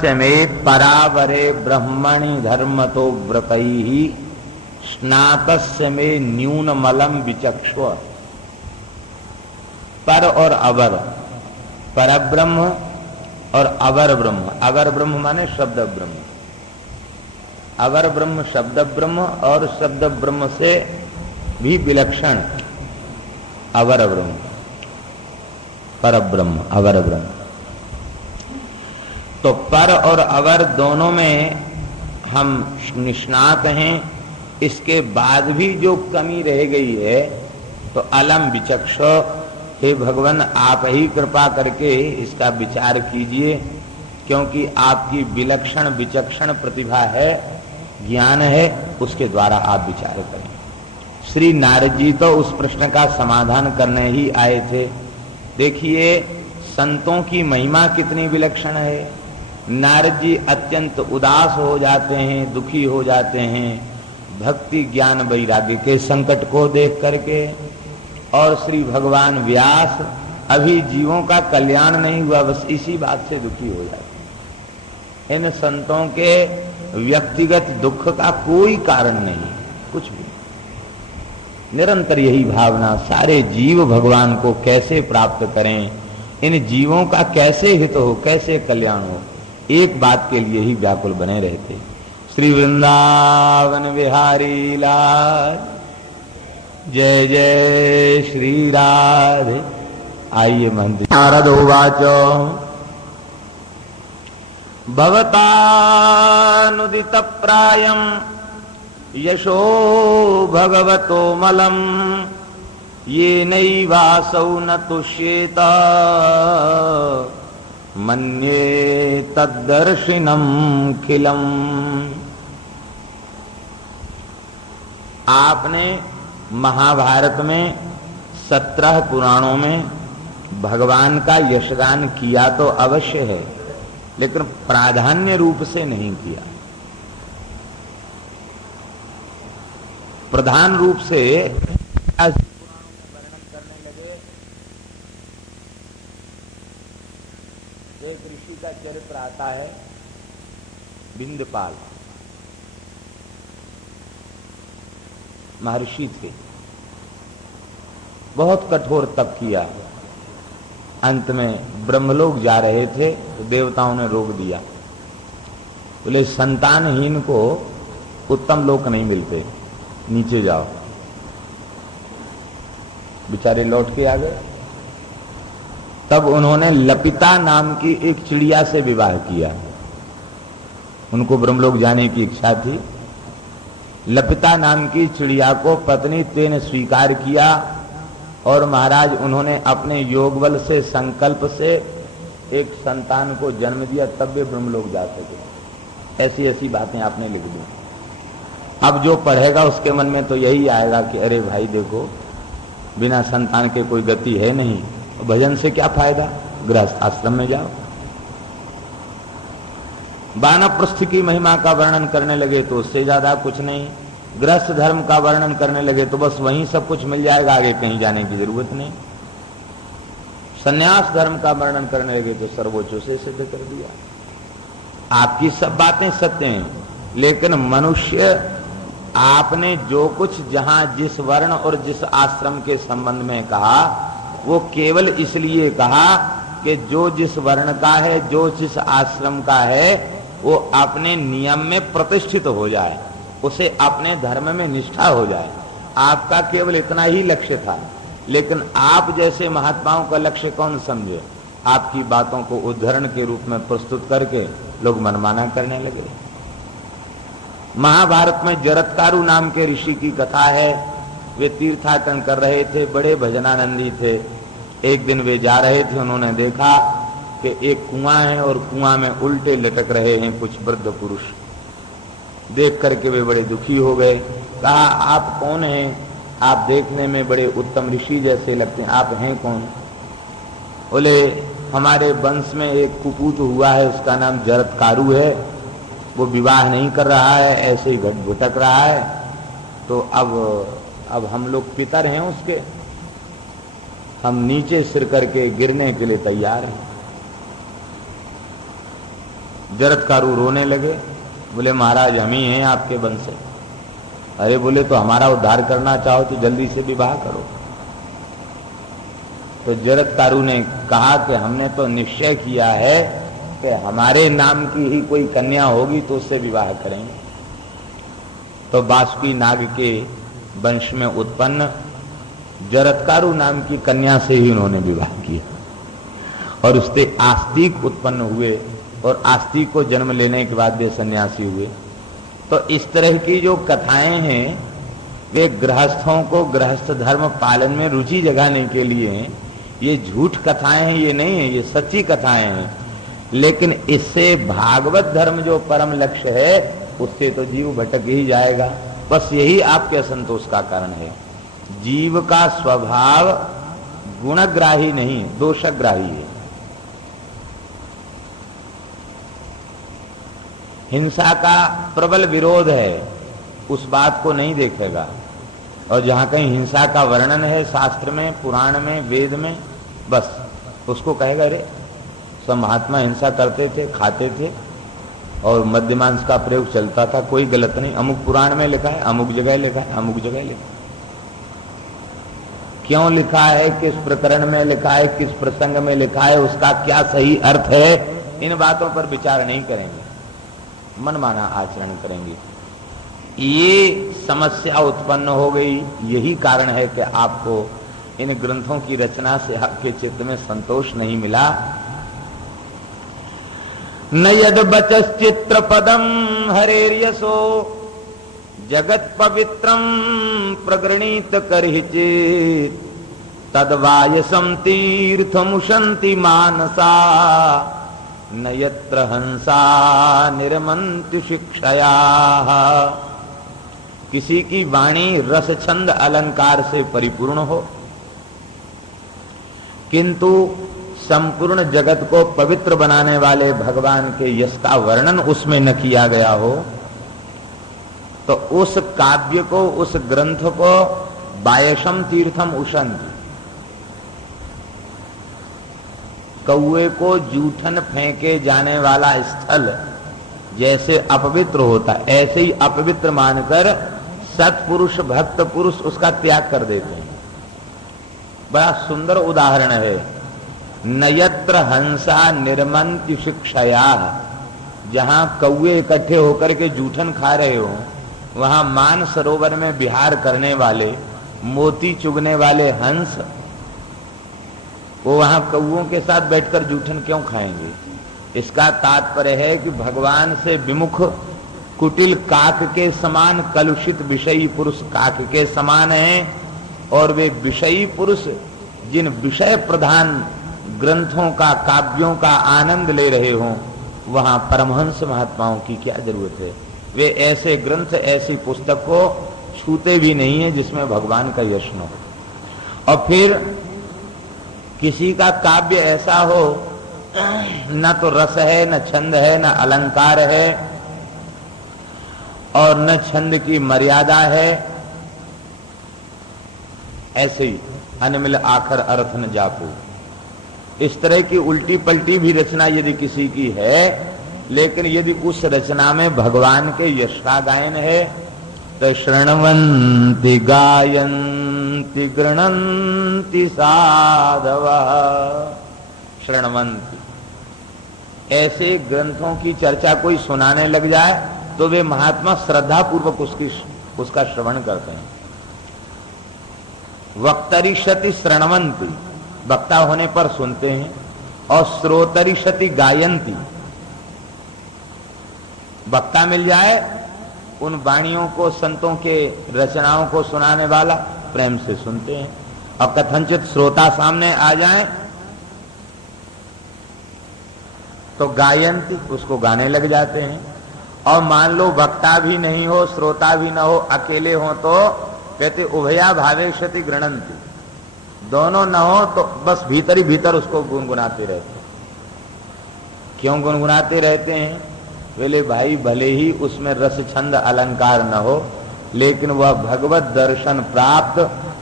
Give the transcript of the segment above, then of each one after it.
तस्य मे परावरे ब्रह्मणि धर्मतो व्रतैहि स्नातस्य मे न्यूनमलम विचक्ष्व। पर और अवर, परब्रह्म और अवर ब्रह्म। अवर ब्रह्म माने शब्द ब्रह्म, अवर ब्रह्म शब्द ब्रह्म और शब्द ब्रह्म से भी विलक्षण अवर ब्रह्म, परब्रह्म, अवर ब्रह्म। तो पर और अवर दोनों में हम निष्णात हैं। इसके बाद भी जो कमी रह गई है तो अलम विचक्ष, हे भगवान आप ही कृपा करके इसका विचार कीजिए, क्योंकि आपकी विलक्षण विचक्षण प्रतिभा है, ज्ञान है, उसके द्वारा आप विचार करें। श्री नारद जी तो उस प्रश्न का समाधान करने ही आए थे। देखिए संतों की महिमा कितनी विलक्षण है। नारद जी अत्यंत उदास हो जाते हैं, दुखी हो जाते हैं भक्ति ज्ञान वैराग्य के संकट को देख करके, और श्री भगवान व्यास अभी जीवों का कल्याण नहीं हुआ, बस इसी बात से दुखी हो जाते। इन संतों के व्यक्तिगत दुख का कोई कारण नहीं, कुछ भी, निरंतर यही भावना सारे जीव भगवान को कैसे प्राप्त करें, इन जीवों का कैसे हित हो, कैसे कल्याण हो, एक बात के लिए ही व्याकुल बने रहते। श्री वृंदावन बिहारी लाल जय जय श्री राधे। आइए मंदिर। नारद उवाचो भवतानुदित प्रायम यशो भगवतो मलम ये नैवासौ न तुष्येत मन्ये तद्दर्शिनम खिलम। आपने महाभारत में 17 पुराणों में भगवान का यशगान किया तो अवश्य है, लेकिन प्राधान्य रूप से नहीं किया। प्रधान रूप से वर्णन करने लगे। एक ऋषि का चरित्र आता है, बिंदपाल महर्षि थे, बहुत कठोर तप किया। अंत में ब्रह्मलोक जा रहे थे तो देवताओं ने रोक दिया, बोले संतानहीन को उत्तम लोक नहीं मिलते, नीचे जाओ। बेचारे लौट के आ गए। तब उन्होंने लपिता नाम की एक चिड़िया से विवाह किया। उनको ब्रह्मलोक जाने की इच्छा थी। लपिता नाम की चिड़िया को पत्नी तेने स्वीकार किया और महाराज उन्होंने अपने योग बल से, संकल्प से एक संतान को जन्म दिया, तब वे ब्रह्मलोक जा सके। ऐसी ऐसी बातें आपने लिख दी। अब जो पढ़ेगा उसके मन में तो यही आएगा कि अरे भाई देखो, बिना संतान के कोई गति है नहीं, भजन से क्या फायदा, गृहस्थ आश्रम में जाओ। वानप्रस्थ की महिमा का वर्णन करने लगे तो उससे ज्यादा कुछ नहीं। गृहस्थ धर्म का वर्णन करने लगे तो बस वहीं सब कुछ मिल जाएगा, आगे कहीं जाने की जरूरत नहीं। संन्यास धर्म का वर्णन करने लगे तो सर्वोच्च से सिद्ध कर दिया। आपकी सब बातें सत्य हैं, लेकिन मनुष्य आपने जो कुछ जहां जिस वर्ण और जिस आश्रम के संबंध में कहा, वो केवल इसलिए कहा कि जो जिस वर्ण का है, जो जिस आश्रम का है, वो अपने नियम में प्रतिष्ठित हो जाए, उसे अपने धर्म में निष्ठा हो जाए। आपका केवल इतना ही लक्ष्य था, लेकिन आप जैसे महात्माओं का लक्ष्य कौन समझे। आपकी बातों को उदाहरण के रूप में प्रस्तुत करके लोग मनमाना करने लगे। महाभारत में जरत्कारु नाम के ऋषि की कथा है। वे तीर्थाटन कर रहे थे, बड़े भजनानंदी थे। एक दिन वे जा रहे थे, उन्होंने देखा कि एक कुआं है और कुआं में उल्टे लटक रहे हैं कुछ वृद्ध पुरुष। देख करके वे बड़े दुखी हो गए। कहा आप कौन हैं? आप देखने में बड़े उत्तम ऋषि जैसे लगते हैं, आप हैं कौन? बोले हमारे वंश में एक कुपूत हुआ है, उसका नाम जरत्कारु है, वो विवाह नहीं कर रहा है, ऐसे ही भटक रहा है, तो अब हम लोग पितर हैं उसके, हम नीचे सिर करके गिरने के लिए तैयार हैं। जरत्कारु रोने लगे, बोले महाराज हम ही हैं आपके वंश से। अरे बोले तो हमारा उद्धार करना चाहो तो जल्दी से विवाह करो। तो जरत्कारु ने कहा कि हमने तो निश्चय किया है कि हमारे नाम की ही कोई कन्या होगी तो उससे विवाह करेंगे। तो बासुकी नाग के वंश में उत्पन्न जरत्कारु नाम की कन्या से ही उन्होंने विवाह किया और उससे आस्तिक उत्पन्न हुए और आस्तिक को जन्म लेने के बाद वे सन्यासी हुए। तो इस तरह की जो कथाएं हैं वे गृहस्थों को गृहस्थ धर्म पालन में रुचि जगाने के लिए हैं। ये झूठ कथाएं हैं, ये नहीं है, ये सच्ची कथाएं हैं। लेकिन इससे भागवत धर्म जो परम लक्ष्य है उससे तो जीव भटक ही जाएगा। बस यही आपके असंतोष का कारण है। जीव का स्वभाव गुणग्राही नहीं है, दोषग्राही है। हिंसा का प्रबल विरोध है, उस बात को नहीं देखेगा। और जहां कहीं हिंसा का वर्णन है शास्त्र में, पुराण में, वेद में, बस उसको कहेगा अरे सब महात्मा हिंसा करते थे, खाते थे और मद्य मांस का प्रयोग चलता था, कोई गलत नहीं। अमुक पुराण में लिखा है, अमुक जगह लिखा है, अमुक जगह लिखा है। क्यों लिखा है, किस प्रकरण में लिखा है, किस प्रसंग में लिखा है, उसका क्या सही अर्थ है, इन बातों पर विचार नहीं करेंगे, मनमाना आचरण करेंगे। ये समस्या उत्पन्न हो गई। यही कारण है कि आपको इन ग्रंथों की रचना से आपके चित्त में संतोष नहीं मिला। न यद बचश्चित्र पदम हरेर्यसो जगत पवित्रम प्रगृणीत करहिचित तद्वायसम तीर्थमुशन्ति मानसा न यत्र हंसा निर्मन्ति शिक्षया। किसी की वाणी रस छंद अलंकार से परिपूर्ण हो किंतु संपूर्ण जगत को पवित्र बनाने वाले भगवान के यश का वर्णन उसमें न किया गया हो, तो उस काव्य को, उस ग्रंथ को बायशम तीर्थम उशंति, कौए को जूठन फेंके जाने वाला स्थल जैसे अपवित्र होता है, ऐसे ही अपवित्र मानकर सत्पुरुष भक्त पुरुष उसका त्याग कर देते हैं। बड़ा सुंदर उदाहरण है। नयत्र हंसा निर्मन्ति शिक्षया, जहां कौए इकट्ठे होकर के जूठन खा रहे हो, वहां मान सरोवर में विहार करने वाले, मोती चुगने वाले हंस, वो वहां कौओं के साथ बैठकर जूठन क्यों खाएंगे? इसका तात्पर्य है कि भगवान से विमुख कुटिल काक के समान कलुषित विषयी पुरुष काक के समान हैं, और वे विषयी पुरुष जिन विषय प्रधान ग्रंथों का, काव्यों का आनंद ले रहे हों, वहां परमहंस महात्माओं की क्या जरूरत है? वे ऐसे ग्रंथ, ऐसी पुस्तक को छूते भी नहीं है जिसमें भगवान का यश न हो। और फिर किसी का काव्य ऐसा हो न तो रस है, न छंद है, न अलंकार है, और न छंद की मर्यादा है, ऐसे ही अनमिल आखर अर्थ न जापू, इस तरह की उल्टी पलटी भी रचना यदि किसी की है, लेकिन यदि उस रचना में भगवान के यश का गायन है, तो शृण्वन्ति गायन्ति गृह्णन्ति साधवः, शृण्वन्ति, ऐसे ग्रंथों की चर्चा कोई सुनाने लग जाए तो वे महात्मा श्रद्धा पूर्वक उसका श्रवण करते हैं। वक्तरिष्यति शृण्वन्ति, वक्ता होने पर सुनते हैं, और श्रोतरिष्यति गायन्ति, वक्ता मिल जाए उन वाणियों को, संतों के रचनाओं को सुनाने वाला, प्रेम से सुनते हैं। और कथनचित श्रोता सामने आ जाए तो गायन्ति, उसको गाने लग जाते हैं। और मान लो वक्ता भी नहीं हो, श्रोता भी ना हो, अकेले हो, तो कहते उभया भावेशति गृणंति, दोनों न हो तो बस भीतर ही भीतर उसको गुनगुनाते रहते हैं। क्यों गुनगुनाते रहते हैं? बोले भाई भले ही उसमें रस छंद अलंकार न हो, लेकिन वह भगवत दर्शन प्राप्त,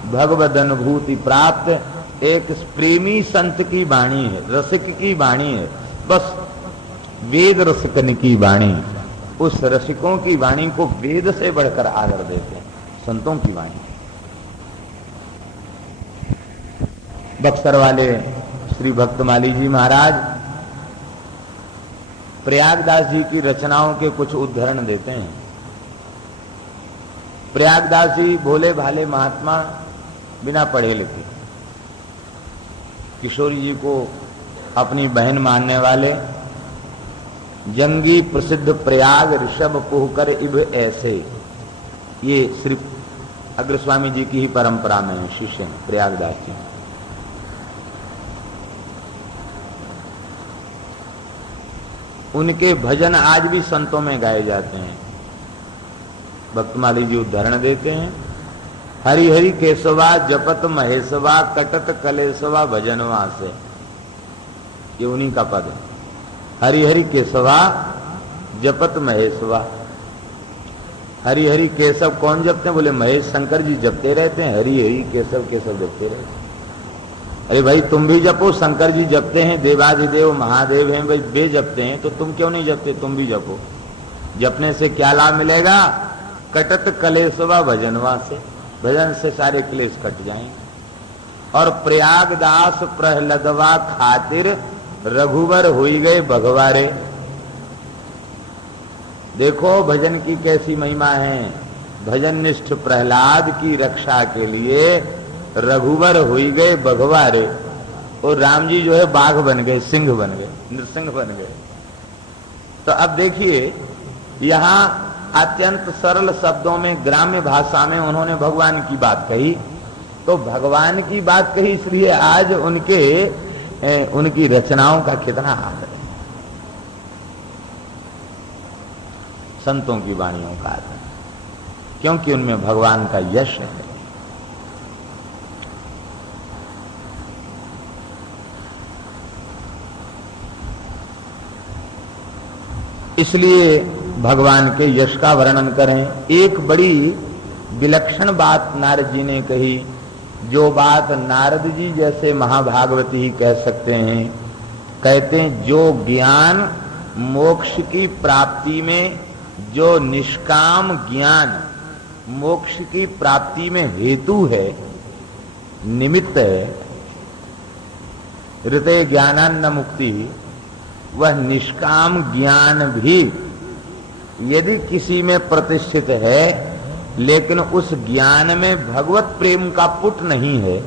भगवत अनुभूति प्राप्त एक प्रेमी संत की वाणी है, रसिक की वाणी है। बस वेद रसिकन की वाणी, उस रसिकों की वाणी को वेद से बढ़कर आदर देते हैं, संतों की वाणी। बक्सर वाले श्री भक्तमाली जी महाराज प्रयागदास जी की रचनाओं के कुछ उद्धरण देते हैं। प्रयागदास जी भोले भाले महात्मा, बिना पढ़े लिखे, किशोरी जी को अपनी बहन मानने वाले, जंगी प्रसिद्ध प्रयाग ऋषभ पोहकर इब ऐसे, ये सिर्फ अग्रस्वामी जी की ही परंपरा में है, शिष्य हैं प्रयागदास जी। उनके भजन आज भी संतों में गाए जाते हैं। भक्तमाली जी उदाहरण देते हैं, हरि हरि केशवा जपत महेशवा कटत कलेशवा भजनवा से, ये उन्हीं का पद है। हरि हरि केशवा जपत महेशवा। हरि हरि केशव कौन जपते हैं? बोले महेश शंकर जी जपते रहते हैं, हरि हरि केशव केशव जपते रहते हैं। अरे भाई तुम भी जपो, शंकर जी जपते हैं, देवाधिदेव महादेव हैं, भाई वे जपते हैं तो तुम क्यों नहीं जपते? तुम भी जपो। जपने से क्या लाभ मिलेगा? कटत कलेशवा भजनवा से, भजन से सारे क्लेश कट जाएंगे। और प्रयागदास प्रहलदवा खातिर रघुवर हुई गए भगवारे। देखो भजन की कैसी महिमा है। भजन निष्ठ प्रहलाद की रक्षा के लिए रघुवर हुई गए भगवारे, और राम जी जो है बाघ बन गए, सिंह बन गए, नृसिंह बन गए। तो अब देखिए यहां अत्यंत सरल शब्दों में, ग्राम्य भाषा में उन्होंने भगवान की बात कही। तो भगवान की बात कही, इसलिए आज उनकी रचनाओं का कितना आदर है, संतों की वाणियों का आदर, क्योंकि उनमें भगवान का यश है। इसलिए भगवान के यश का वर्णन करें। एक बड़ी विलक्षण बात नारद जी ने कही, जो बात नारद जी जैसे महाभागवती ही कह सकते हैं। कहते हैं जो ज्ञान मोक्ष की प्राप्ति में, जो निष्काम ज्ञान मोक्ष की प्राप्ति में हेतु है, निमित्त है, हृदय ज्ञानान्न मुक्ति, वह निष्काम ज्ञान भी यदि किसी में प्रतिष्ठित है, लेकिन उस ज्ञान में भगवत प्रेम का पुट नहीं है,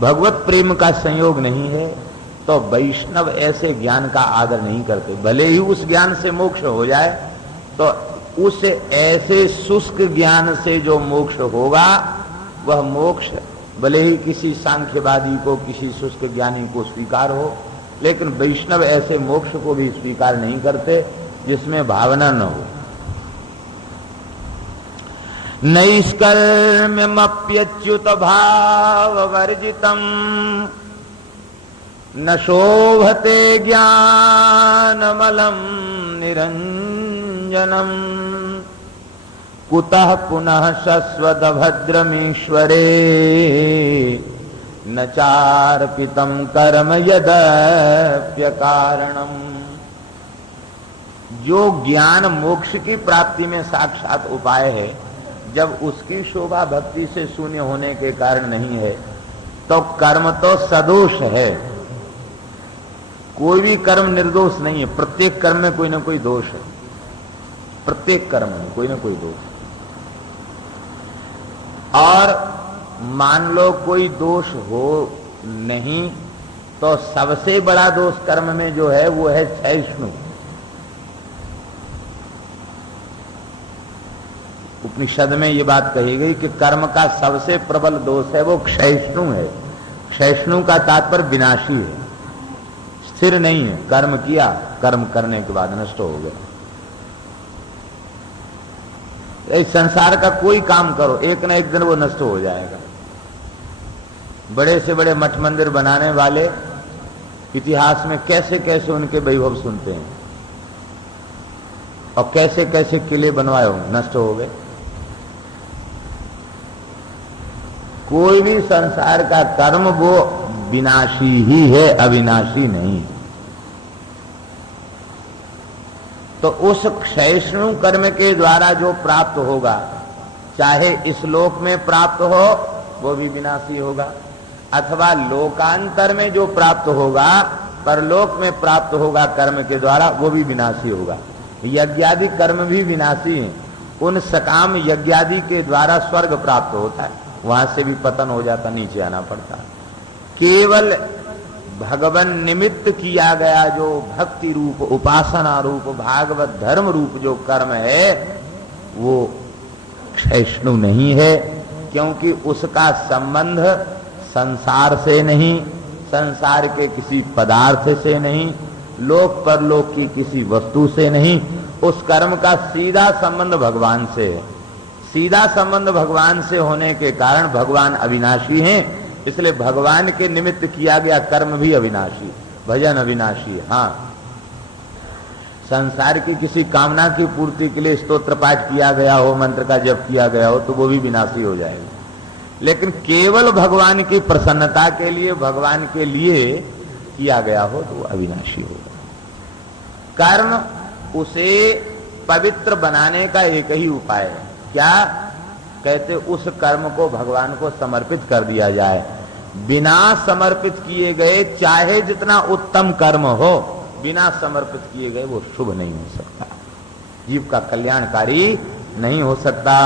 भगवत प्रेम का संयोग नहीं है, तो वैष्णव ऐसे ज्ञान का आदर नहीं करते। भले ही उस ज्ञान से मोक्ष हो जाए, तो उस ऐसे शुष्क ज्ञान से जो मोक्ष होगा, वह मोक्ष भले ही किसी सांख्यवादी को, किसी शुष्क ज्ञानी को स्वीकार हो, लेकिन वैष्णव ऐसे मोक्ष को भी स्वीकार नहीं करते जिसमें भावना न हो। नैष्कर्म्यमप्यच्युत भाव वर्जितम न शोभते ज्ञानमलं निरंजनम कुतः पुनः शश्वत भद्रमीश्वरे न चार्पितम कर्म यदप्यकारणम। जो ज्ञान मोक्ष की प्राप्ति में साक्षात उपाय है, जब उसकी शोभा भक्ति से शून्य होने के कारण नहीं है, तो कर्म तो सदोष है। कोई भी कर्म निर्दोष नहीं है, प्रत्येक कर्म में कोई ना कोई दोष है, प्रत्येक कर्म में कोई ना कोई दोष। और मान लो कोई दोष हो नहीं, तो सबसे बड़ा दोष कर्म में जो है वो है क्षयिष्णु। उपनिषद में ये बात कही गई कि कर्म का सबसे प्रबल दोष है वो क्षयिष्णु है। क्षयिष्णु का तात्पर्य विनाशी है, स्थिर नहीं है। कर्म किया, कर्म करने के बाद नष्ट हो गया। इस संसार का कोई काम करो, एक न एक दिन वो नष्ट हो जाएगा। बड़े से बड़े मठ मंदिर बनाने वाले इतिहास में कैसे कैसे उनके वैभव सुनते हैं, और कैसे कैसे किले बनवाए हो, नष्ट हो गए। कोई भी संसार का कर्म वो विनाशी ही है, अविनाशी नहीं। तो उस क्षयिष्णु कर्म के द्वारा जो प्राप्त होगा, चाहे इस लोक में प्राप्त हो वो भी विनाशी होगा, अथवा लोकांतर में जो प्राप्त होगा, परलोक में प्राप्त होगा कर्म के द्वारा, वो भी विनाशी होगा। यज्ञादि कर्म भी विनाशी हैं। उन सकाम यज्ञादि के द्वारा स्वर्ग प्राप्त होता है, वहां से भी पतन हो जाता, नीचे आना पड़ता। केवल भगवान निमित्त किया गया जो भक्ति रूप, उपासना रूप, भागवत धर्म रूप जो कर्म है वो क्षयिष्णु नहीं है, क्योंकि उसका संबंध संसार से नहीं, संसार के किसी पदार्थ से नहीं, लोक परलोक की किसी वस्तु से नहीं, उस कर्म का सीधा संबंध भगवान से है। सीधा संबंध भगवान से होने के कारण भगवान अविनाशी हैं, इसलिए भगवान के निमित्त किया गया कर्म भी अविनाशी, भजन अविनाशी है। हाँ, संसार की किसी कामना की पूर्ति के लिए स्तोत्र पाठ किया गया हो, मंत्र का जप किया गया हो, तो वो भी विनाशी हो जाएगा। लेकिन केवल भगवान की प्रसन्नता के लिए, भगवान के लिए किया गया हो तो वो अविनाशी होगा। कर्म उसे पवित्र बनाने का एक ही उपाय है। क्या कहते? उस कर्म को भगवान को समर्पित कर दिया जाए। बिना समर्पित किए गए चाहे जितना उत्तम कर्म हो, बिना समर्पित किए गए वो शुभ नहीं हो सकता, जीव का कल्याणकारी नहीं हो सकता।